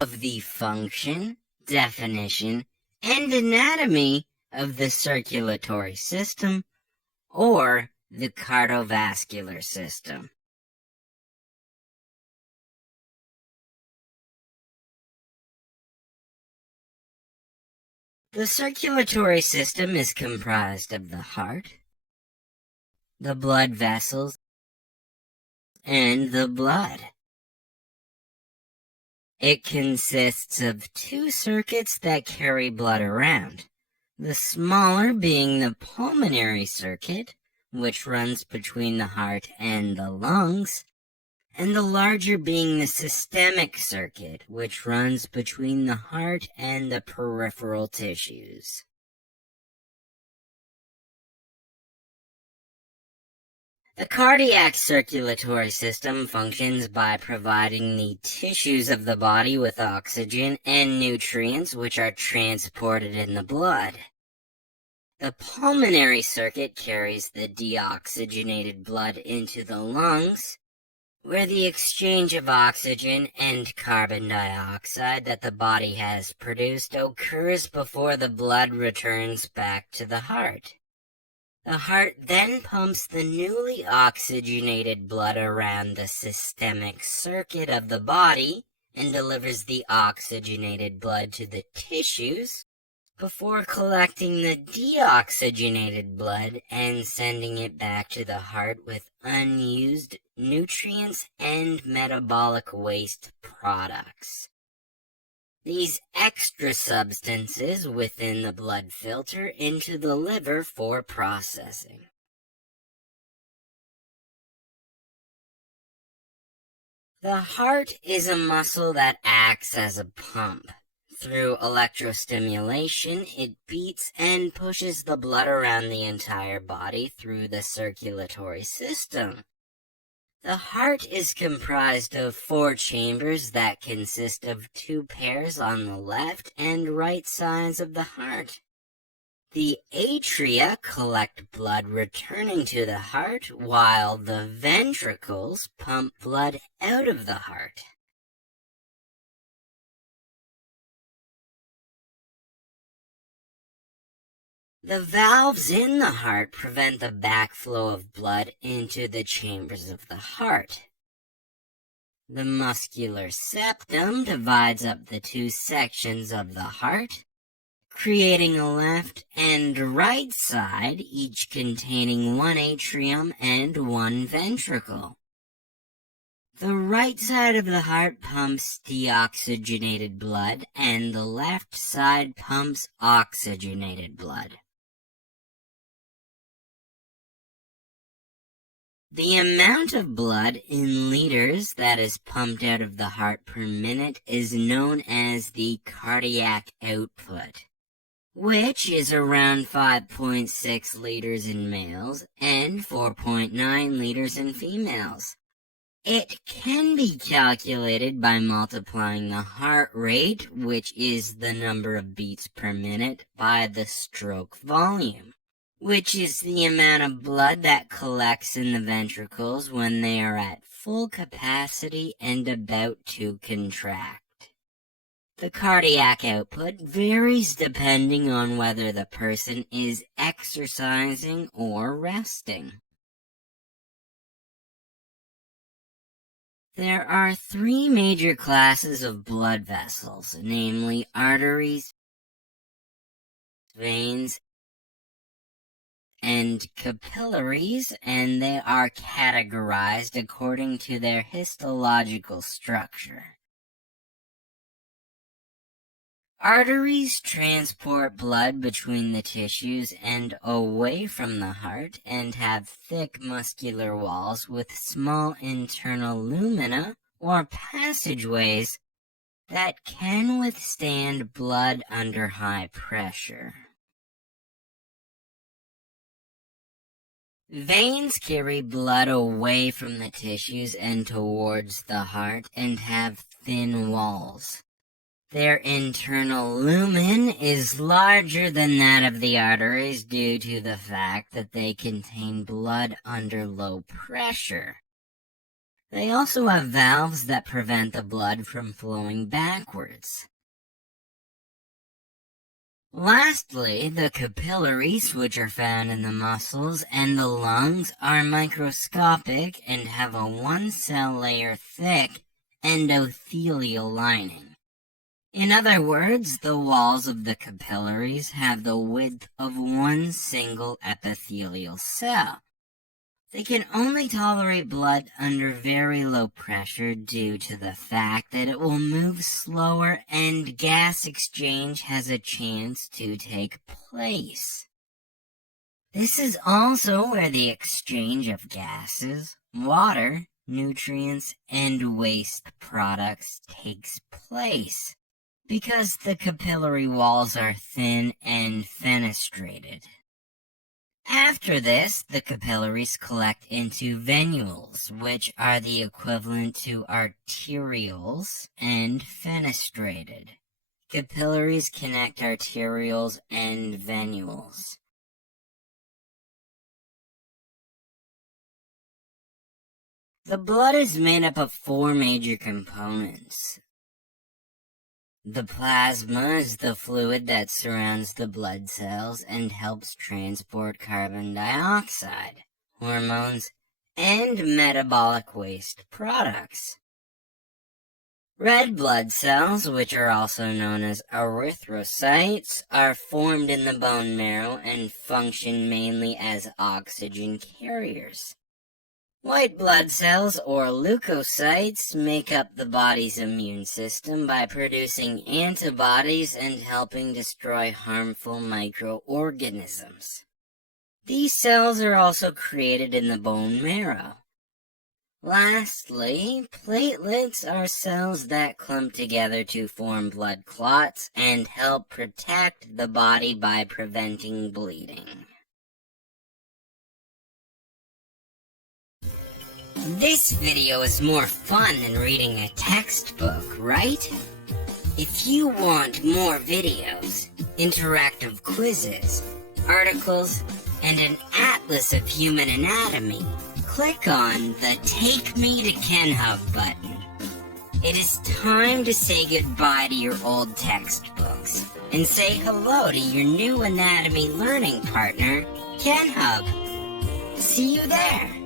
of the function, definition, and anatomy of the circulatory system, or the cardiovascular system. The circulatory system is comprised of the heart, the blood vessels, and the blood. It consists of two circuits that carry blood around, the smaller being the pulmonary circuit, which runs between the heart and the lungs, and the larger being the systemic circuit, which runs between the heart and the peripheral tissues. The cardiac circulatory system functions by providing the tissues of the body with oxygen and nutrients which are transported in the blood. The pulmonary circuit carries the deoxygenated blood into the lungs, where the exchange of oxygen and carbon dioxide that the body has produced occurs before the blood returns back to the heart. The heart then pumps the newly oxygenated blood around the systemic circuit of the body and delivers the oxygenated blood to the tissues before collecting the deoxygenated blood and sending it back to the heart with unused nutrients and metabolic waste products. These extra substances within the blood filter into the liver for processing. The heart is a muscle that acts as a pump. Through electrostimulation, it beats and pushes the blood around the entire body through the circulatory system. The heart is comprised of 4 chambers that consist of 2 pairs on the left and right sides of the heart. The atria collect blood returning to the heart, while the ventricles pump blood out of the heart. The valves in the heart prevent the backflow of blood into the chambers of the heart. The muscular septum divides up the 2 sections of the heart, creating a left and right side, each containing 1 atrium and 1 ventricle. The right side of the heart pumps deoxygenated blood, and the left side pumps oxygenated blood. The amount of blood in liters that is pumped out of the heart per minute is known as the cardiac output, which is around 5.6 liters in males and 4.9 liters in females. It can be calculated by multiplying the heart rate, which is the number of beats per minute, by the stroke volume, which is the amount of blood that collects in the ventricles when they are at full capacity and about to contract. The cardiac output varies depending on whether the person is exercising or resting. There are 3 major classes of blood vessels, namely arteries, veins, and capillaries, and they are categorized according to their histological structure. Arteries transport blood between the tissues and away from the heart and have thick muscular walls with small internal lumina or passageways that can withstand blood under high pressure. Veins carry blood away from the tissues and towards the heart and have thin walls. Their internal lumen is larger than that of the arteries due to the fact that they contain blood under low pressure. They also have valves that prevent the blood from flowing backwards. Lastly, the capillaries, which are found in the muscles and the lungs, are microscopic and have a one-cell layer thick endothelial lining. In other words, the walls of the capillaries have the width of one single epithelial cell. They can only tolerate blood under very low pressure due to the fact that it will move slower and gas exchange has a chance to take place. This is also where the exchange of gases, water, nutrients, and waste products takes place, because the capillary walls are thin and fenestrated. After this, the capillaries collect into venules, which are the equivalent to arterioles and fenestrated. Capillaries connect arterioles and venules. The blood is made up of four major components. The plasma is the fluid that surrounds the blood cells and helps transport carbon dioxide, hormones, and metabolic waste products. Red blood cells, which are also known as erythrocytes, are formed in the bone marrow and function mainly as oxygen carriers. White blood cells, or leukocytes, make up the body's immune system by producing antibodies and helping destroy harmful microorganisms. These cells are also created in the bone marrow. Lastly, platelets are cells that clump together to form blood clots and help protect the body by preventing bleeding. This video is more fun than reading a textbook, right? If you want more videos, interactive quizzes, articles, and an atlas of human anatomy, click on the Take Me to KenHub button. It is time to say goodbye to your old textbooks and say hello to your new anatomy learning partner, KenHub. See you there!